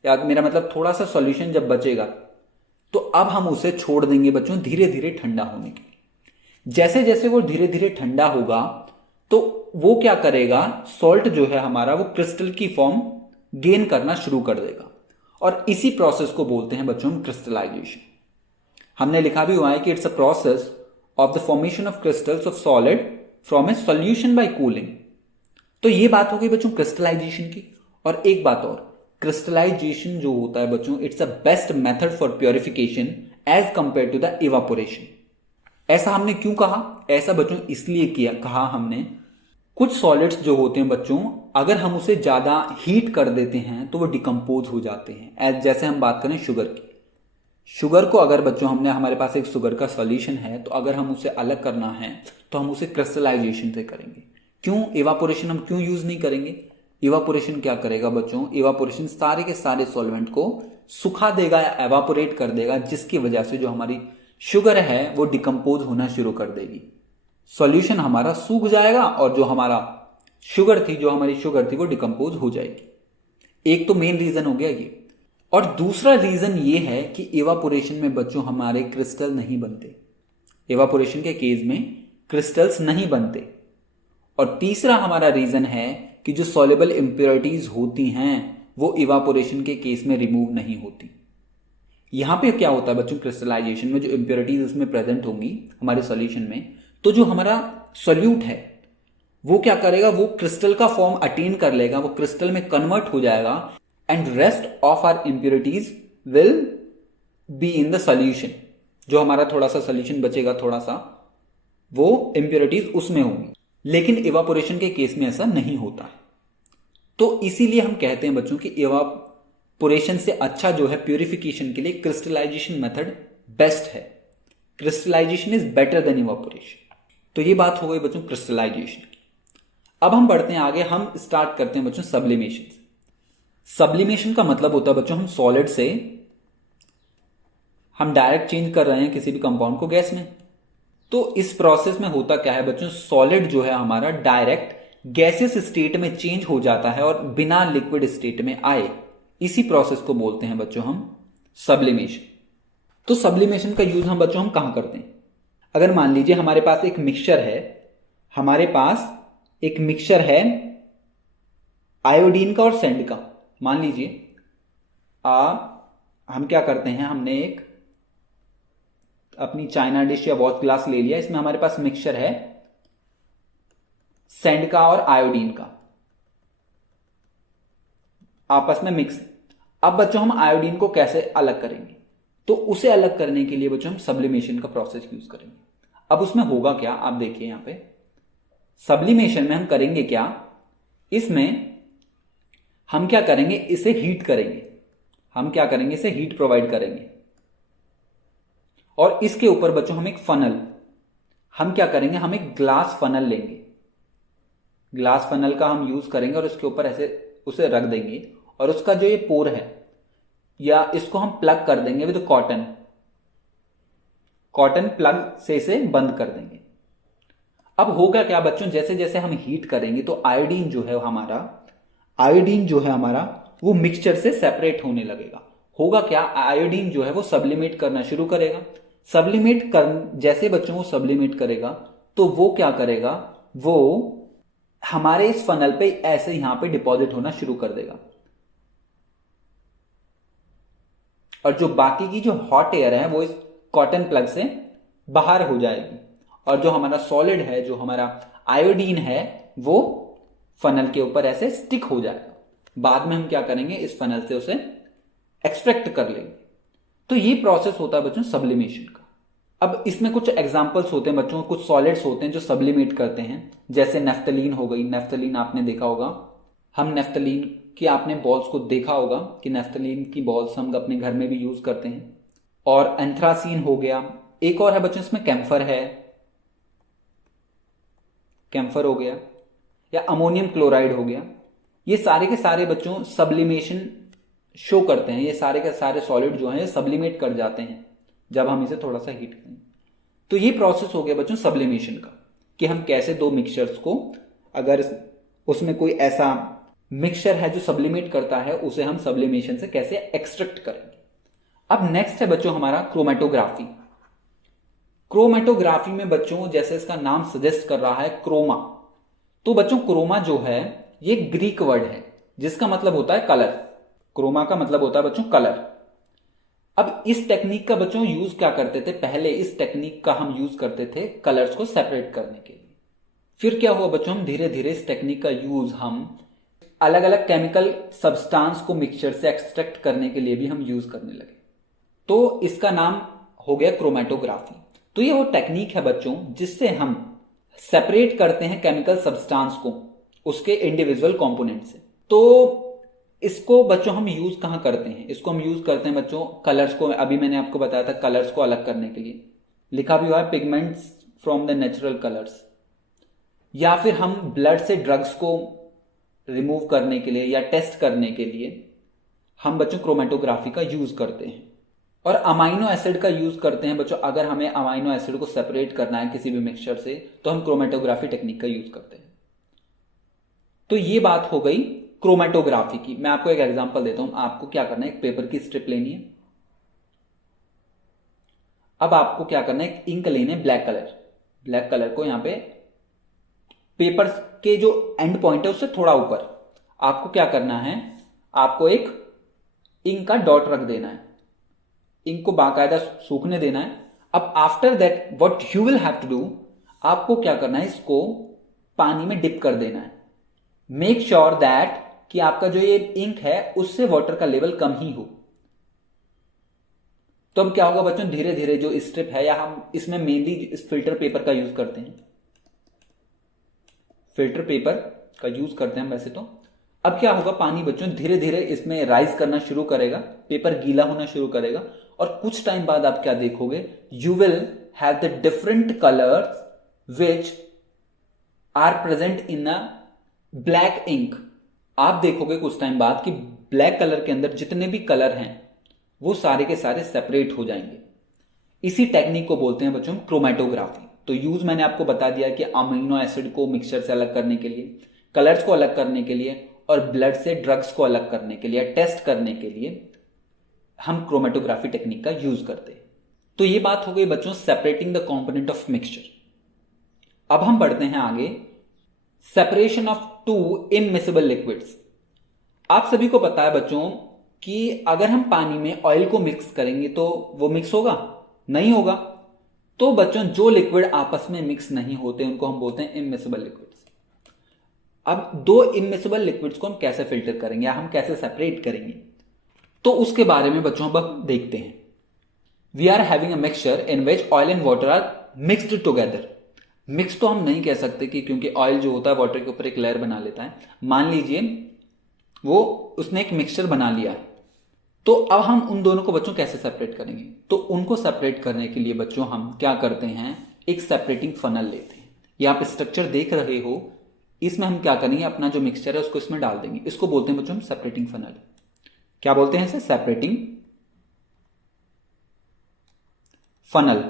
या मेरा मतलब थोड़ा सा सॉल्यूशन जब बचेगा, तो अब हम उसे छोड़ देंगे बच्चों धीरे धीरे ठंडा होने के लिए। जैसे जैसे वो धीरे धीरे ठंडा होगा तो वो क्या करेगा, सॉल्ट जो है हमारा वो क्रिस्टल की फॉर्म गेन करना शुरू कर देगा, और इसी प्रोसेस को बोलते हैं बच्चों क्रिस्टलाइजेशन। हमने लिखा भी हुआ है कि it's a process of the formation of crystals of solid from A solution bye cooling. तो ये बात हो गई बच्चों क्रिस्टलाइजेशन की। और एक बात और, क्रिस्टलाइजेशन जो होता है बच्चों, it's a best method for purification as compare to the evaporation. ऐसा हमने क्यों कहा, ऐसा बच्चों इसलिए कहा हमने, कुछ सॉलिड्स जो होते हैं बच्चों, अगर हम उसे ज्यादा हीट कर देते हैं तो वो डिकम्पोज हो जाते हैं। जैसे हम बात करें शुगर की, शुगर को अगर बच्चों हमारे पास एक शुगर का सॉल्यूशन है, तो अगर हम उसे अलग करना है तो हम उसे क्रिस्टलाइजेशन से करेंगे। क्यों इवापोरेशन हम क्यों यूज नहीं करेंगे? इवापोरेशन क्या करेगा बच्चों, इवापोरेशन सारे के सारे सॉल्वेंट को सुखा देगा या एवापोरेट कर देगा, जिसकी वजह से जो हमारी शुगर है वो डिकम्पोज होना शुरू कर देगी। सॉल्यूशन हमारा सूख जाएगा और जो हमारी शुगर थी वो डिकम्पोज हो जाएगी। एक तो मेन रीजन हो गया ये। और दूसरा रीजन ये है कि इवापोरेशन में बच्चों हमारे क्रिस्टल नहीं बनते, इवापोरेशन के केस में क्रिस्टल्स नहीं बनते। और तीसरा हमारा रीजन है कि जो सॉल्युबल इंप्योरिटीज होती हैं वो इवापोरेशन के केस में रिमूव नहीं होती। यहां पे क्या होता है बच्चों, क्रिस्टलाइजेशन में जो इंप्योरिटीज उसमें प्रेजेंट होंगी हमारे सॉल्यूशन में, तो जो हमारा सॉल्यूट है वो क्या करेगा, वो क्रिस्टल का फॉर्म अटेन कर लेगा, वो क्रिस्टल में कन्वर्ट हो जाएगा, and rest of our impurities will be in the solution. जो हमारा थोड़ा सा सॉल्यूशन बचेगा, थोड़ा सा, वो इंप्योरिटीज उसमें होंगी। लेकिन इवापोरेशन के केस में ऐसा नहीं होता है। तो इसीलिए हम कहते हैं बच्चों कि इवापोरेशन से अच्छा जो है प्यूरिफिकेशन के लिए क्रिस्टलाइजेशन मेथड बेस्ट है। Crystallisation is better than evaporation. तो ये बात हो गई बच्चों क्रिस्टलाइजेशन की। अब हम बढ़ते हैं आगे, हम स्टार्ट करते हैं बच्चों सब्लिमेशन से। सब्लिमेशन का मतलब होता है बच्चों हम सॉलिड से हम डायरेक्ट चेंज कर रहे हैं किसी भी कंपाउंड को गैस में। तो इस प्रोसेस में होता क्या है बच्चों, सॉलिड जो है हमारा डायरेक्ट गैसियस स्टेट में चेंज हो जाता है और बिना लिक्विड स्टेट में आए। इसी प्रोसेस को बोलते हैं बच्चों हम सब्लिमेशन। तो सब्लिमेशन का यूज हम बच्चों कहां करते हैं? अगर मान लीजिए हमारे पास एक मिक्सचर है आयोडीन का और सैंड का। मान लीजिए हम क्या करते हैं, हमने एक अपनी चाइना डिश या वॉच ग्लास ले लिया, इसमें हमारे पास मिक्सचर है सैंड का और आयोडीन का, आपस में मिक्स। अब बच्चों हम आयोडीन को कैसे अलग करेंगे? तो उसे अलग करने के लिए बच्चों हम सब्लिमेशन का प्रोसेस यूज करेंगे। अब उसमें होगा क्या, आप देखिए यहां पे सब्लिमेशन में हम करेंगे क्या, इसमें हम क्या करेंगे, इसे हीट करेंगे। इसे हीट प्रोवाइड करेंगे और इसके ऊपर बच्चों हम एक ग्लास फनल लेंगे। ग्लास फनल का हम यूज करेंगे और उसके ऊपर ऐसे उसे रख देंगे और उसका जो ये पोर है या इसको हम प्लग कर देंगे विद कॉटन, कॉटन प्लग से इसे बंद कर देंगे। अब होगा क्या बच्चों, जैसे जैसे हम हीट करेंगे तो आयोडीन जो है हमारा वो मिक्सचर से सेपरेट होने लगेगा। होगा क्या, आयोडीन जो है वो सब्लिमेट करना शुरू करेगा। जैसे बच्चों वो सब्लिमेट करेगा तो वो क्या करेगा, वो हमारे इस फनल पे ऐसे यहां पे डिपॉजिट होना शुरू कर देगा और जो बाकी की जो हॉट एयर है वो इस कॉटन प्लग से बाहर हो जाएगी और जो हमारा सॉलिड है, जो हमारा आयोडीन है, वो फनल के ऊपर ऐसे स्टिक हो जाएगा। बाद में हम क्या करेंगे, इस फनल से उसे एक्सट्रैक्ट कर लेंगे। तो ये प्रोसेस होता है बच्चों सब्लिमेशन का। अब इसमें कुछ एग्जांपल्स होते हैं बच्चों, कुछ सॉलिड्स होते हैं जो सब्लिमेट करते हैं, जैसे नेफ्थलीन हो गई। नेफ्थलीन आपने देखा होगा, हम नेफ्थलीन की आपने बॉल्स को देखा होगा कि नेफ्थलीन की बॉल्स हम अपने घर में भी यूज करते हैं। और एंथ्रासीन हो गया। एक और है बच्चों इसमें कैम्फर है, कैम्फर हो गया, या अमोनियम क्लोराइड हो गया। ये सारे के सारे बच्चों सब्लिमेशन शो करते हैं। ये सारे के सारे सॉलिड जो हैं ये सब्लिमेट कर जाते हैं जब हम इसे थोड़ा सा हीट करें। तो ये प्रोसेस हो गया बच्चों सब्लिमेशन का, कि हम कैसे दो मिक्सचर्स को, अगर उसमें कोई ऐसा मिक्सचर है जो सब्लिमेट करता है, उसे हम सब्लिमेशन से कैसे एक्सट्रैक्ट करेंगे। अब नेक्स्ट है बच्चों हमारा क्रोमेटोग्राफी। क्रोमेटोग्राफी में बच्चों, जैसे इसका नाम सजेस्ट कर रहा है क्रोमा, तो बच्चों क्रोमा जो है ये ग्रीक वर्ड है जिसका मतलब होता है कलर। क्रोमा का मतलब होता है बच्चों कलर। अब इस टेक्निक का बच्चों यूज क्या करते थे, पहले इस टेक्निक का हम यूज करते थे कलर्स को सेपरेट करने के लिए। फिर क्या हुआ बच्चों, हम धीरे धीरे इस टेक्निक का यूज हम अलग अलग केमिकल सब्सटेंस को मिक्सचर से एक्सट्रैक्ट करने के लिए भी हम यूज करने लगे। तो इसका नाम हो गया क्रोमेटोग्राफी। तो ये वो टेक्निक है बच्चों जिससे हम सेपरेट करते हैं केमिकल सब्सटेंस को उसके इंडिविजुअल कंपोनेंट से। तो इसको बच्चों हम यूज कहां करते हैं, इसको हम यूज करते हैं बच्चों कलर्स को, अभी मैंने आपको बताया था कलर्स को अलग करने के लिए, लिखा भी हुआ है pigments from the natural colours. या फिर हम ब्लड से ड्रग्स को रिमूव करने के लिए या टेस्ट करने के लिए हम बच्चों क्रोमेटोग्राफी का यूज करते हैं। और अमाइनो एसिड का यूज करते हैं बच्चों, अगर हमें अमाइनो एसिड को सेपरेट करना है किसी भी मिक्सचर से तो हम क्रोमेटोग्राफी टेक्निक का यूज करते हैं। तो ये बात हो गई क्रोमेटोग्राफी की। मैं आपको एक एग्जांपल देता हूं। आपको क्या करना है, एक पेपर की स्ट्रिप लेनी है। अब आपको क्या करना है, एक इंक लेने ब्लैक कलर। ब्लैक कलर को यहां पे पेपर के जो एंड पॉइंट है उससे थोड़ा ऊपर आपको क्या करना है, आपको एक इंक का डॉट रख देना है। इंक को बाकायदा सूखने देना है। अब after that what you will have to do, आपको क्या करना है, इसको पानी में डिप कर देना है। मेक श्योर दैट कि आपका जो ये इंक है उससे वाटर का लेवल कम ही हो। तो अब क्या होगा बच्चों, धीरे धीरे जो स्ट्रिप है, या हम इसमें मेनली इस फिल्टर पेपर का यूज करते हैं, फिल्टर पेपर का यूज करते हैं वैसे तो। अब क्या होगा, पानी बच्चों धीरे धीरे इसमें राइज करना शुरू करेगा, पेपर गीला होना शुरू करेगा और कुछ टाइम बाद आप क्या देखोगे, you will have the different colours which are present in a black ink. आप देखोगे कुछ टाइम बाद कि ब्लैक कलर के अंदर जितने भी कलर हैं वो सारे के सारे सेपरेट हो जाएंगे। इसी टेक्निक को बोलते हैं बच्चों क्रोमेटोग्राफी। तो यूज मैंने आपको बता दिया कि अमीनो एसिड को मिक्सचर से अलग करने के लिए, कलर्स को अलग करने के लिए और ब्लड से ड्रग्स को अलग करने के लिए, टेस्ट करने के लिए हम क्रोमेटोग्राफी टेक्निक का यूज करते हैं। तो ये बात हो गई बच्चों separating the component of mixture. अब हम बढ़ते हैं आगे, separation of to immiscible liquids. आप सभी को पता है बच्चों कि अगर हम पानी में ऑयल को मिक्स करेंगे तो वो मिक्स होगा, नहीं होगा। तो बच्चों जो लिक्विड आपस में मिक्स नहीं होते उनको हम बोलते हैं इमिसिबल लिक्विड्स। अब दो इमिसिबल लिक्विड्स को हम कैसे फिल्टर करेंगे या हम कैसे सेपरेट करेंगे, तो उसके बारे में बच्चों अब देखते हैं। We are having a mixture in which oil and water are mixed together. Mix तो हम नहीं कह सकते कि क्योंकि ऑयल जो होता है वाटर के ऊपर एक लेयर बना लेता है। मान लीजिए वो उसने एक मिक्सचर बना लिया है, तो अब हम उन दोनों को बच्चों कैसे सेपरेट करेंगे। तो उनको सेपरेट करने के लिए बच्चों हम क्या करते हैं, एक सेपरेटिंग फनल लेते हैं। ये आप स्ट्रक्चर देख रहे हो, इसमें हम क्या करेंगे, अपना जो मिक्सचर है उसको इसमें डाल देंगे। इसको बोलते हैं बच्चों हम सेपरेटिंग फनल। क्या बोलते हैं इसे? Separating funnel.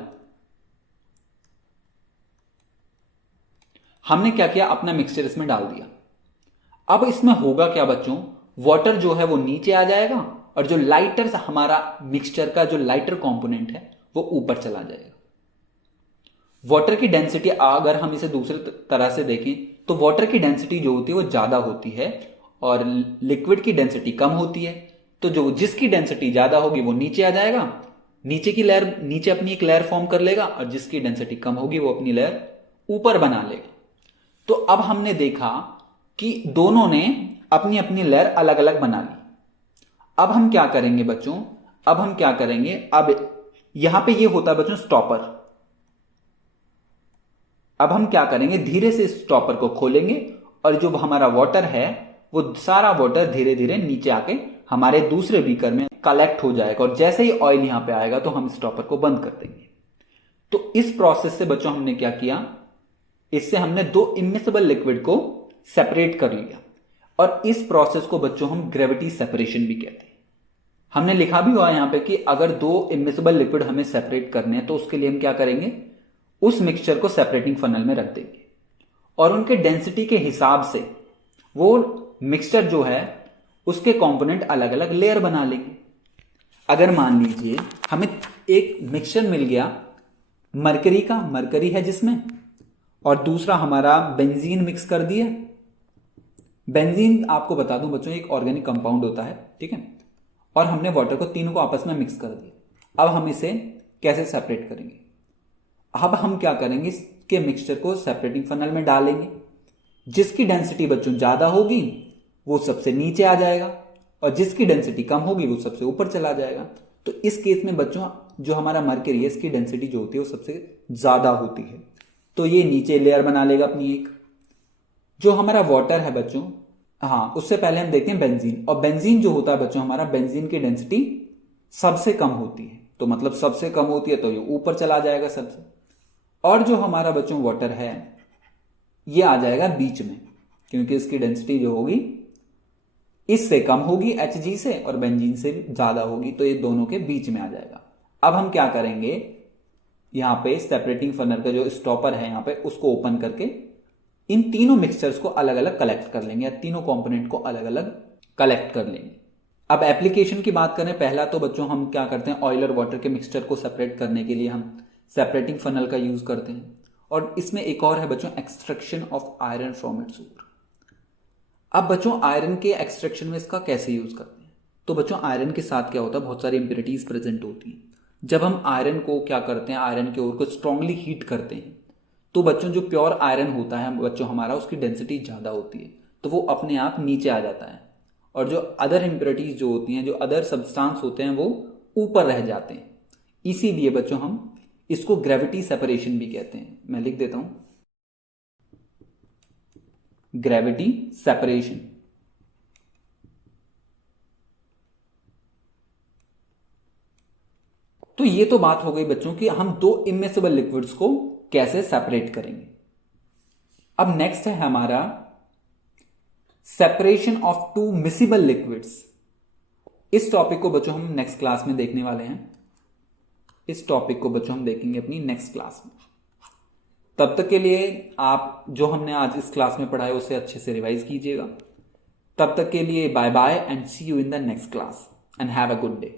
हमने क्या किया, अपना मिक्सचर इसमें डाल दिया। अब इसमें होगा क्या बच्चों, वाटर जो है वो नीचे आ जाएगा और जो लाइटर हमारा मिक्सचर का जो लाइटर कंपोनेंट है वो ऊपर चला जाएगा। वाटर की डेंसिटी अगर हम इसे दूसरी तरह से देखें तो वाटर की डेंसिटी जो होती है वो ज्यादा होती है और लिक्विड की डेंसिटी कम होती है। तो जो जिसकी डेंसिटी ज्यादा होगी वो नीचे आ जाएगा, नीचे की लेयर नीचे अपनी एक लेयर फॉर्म कर लेगा, और जिसकी डेंसिटी कम होगी वो अपनी लेयर ऊपर बना लेगा। तो अब हमने देखा कि दोनों ने अपनी अपनी लेयर अलग अलग बना ली। अब हम क्या करेंगे बच्चों, अब हम क्या करेंगे, अब यहां पे ये होता है बच्चों स्टॉपर। अब हम क्या करेंगे, धीरे से स्टॉपर को खोलेंगे और जो हमारा वाटर है वो सारा वाटर धीरे धीरे नीचे आके हमारे दूसरे बीकर में कलेक्ट हो जाएगा, और जैसे ही ऑयल यहां पे आएगा तो हम स्टॉपर को बंद कर देंगे। तो इस प्रोसेस से बच्चों हमने क्या किया, इससे हमने दो इमिसिबल लिक्विड को सेपरेट कर लिया, और इस प्रोसेस को बच्चों हम ग्रेविटी सेपरेशन भी कहते हैं। हमने लिखा भी हुआ है यहां पे कि अगर दो इमिसिबल लिक्विड हमें सेपरेट करने हैं तो उसके लिए हम क्या करेंगे, उस मिक्सचर को सेपरेटिंग फनल में रख देंगे और उनके डेंसिटी के हिसाब से वो मिक्सचर जो है उसके कंपोनेंट अलग अलग लेयर बना लेंगे। अगर मान लीजिए हमें एक मिक्सचर मिल गया मरकरी का, मरकरी है जिसमें, और दूसरा हमारा बेंजीन मिक्स कर दिया। बेंजीन आपको बता दूं बच्चों एक ऑर्गेनिक कंपाउंड होता है, ठीक है, और हमने वाटर को तीनों को आपस में मिक्स कर दिया। अब हम इसे कैसे सेपरेट करेंगे, अब हम क्या करेंगे, इसके मिक्सचर को सेपरेटिंग फनल में डालेंगे। जिसकी डेंसिटी बच्चों ज्यादा होगी वो सबसे नीचे आ जाएगा और जिसकी डेंसिटी कम होगी वो सबसे ऊपर चला जाएगा। तो इस केस में बच्चों जो हमारा मरकरी है इसकी डेंसिटी जो होती है वो सबसे ज्यादा होती है, तो ये नीचे लेयर बना लेगा अपनी एक। जो हमारा वाटर है बच्चों, हाँ उससे पहले हम देखते हैं बेंजीन, और बेंजीन जो होता है बच्चों हमारा, बेंजीन की डेंसिटी सबसे कम होती है, तो मतलब सबसे कम होती है तो ये ऊपर चला जाएगा सबसे। और जो हमारा बच्चों वाटर है ये आ जाएगा बीच में, क्योंकि इसकी डेंसिटी जो होगी इससे कम होगी Hg से और बेंजीन से ज्यादा होगी, तो ये दोनों के बीच में आ जाएगा। अब हम क्या करेंगे, यहां पे सेपरेटिंग फनल का जो स्टॉपर है यहां पे उसको ओपन करके इन तीनों मिक्सचर्स को अलग अलग कलेक्ट कर लेंगे, या तीनों कंपोनेंट को अलग अलग कलेक्ट कर लेंगे। अब एप्लीकेशन की बात करें, पहला तो बच्चों हम क्या करते हैं, ऑयल और वाटर के मिक्सचर को सेपरेट करने के लिए हम सेपरेटिंग फनल का यूज करते हैं। और इसमें एक और है बच्चों, extraction of iron from its ore. अब बच्चों आयरन के एक्सट्रैक्शन में इसका कैसे यूज करते हैं, तो बच्चों आयरन के साथ क्या होता है, बहुत सारी इंप्योरिटीज प्रेजेंट होती हैं। जब हम आयरन को क्या करते हैं, आयरन के ओर को स्ट्रांगली हीट करते हैं, तो बच्चों जो प्योर आयरन होता है बच्चों हमारा, उसकी डेंसिटी ज्यादा होती है, तो वो अपने आप नीचे आ जाता है, और जो अदर इंप्योरिटीज जो होती हैं, जो अदर सब्सटेंस होते हैं वो ऊपर रह जाते हैं। इसीलिए बच्चों हम इसको ग्रेविटी सेपरेशन भी कहते हैं। मैं लिख देता हूं, ग्रेविटी सेपरेशन। तो ये तो बात हो गई बच्चों कि हम दो इमिसिबल लिक्विड्स को कैसे सेपरेट करेंगे। अब नेक्स्ट है हमारा separation of two miscible liquids. इस टॉपिक को बच्चों हम नेक्स्ट क्लास में देखने वाले हैं। इस टॉपिक को बच्चों हम देखेंगे अपनी नेक्स्ट क्लास में। तब तक के लिए आप जो हमने आज इस क्लास में पढ़ा है उसे अच्छे से रिवाइज कीजिएगा। तब तक के लिए bye bye and see you in the next class and have a good day.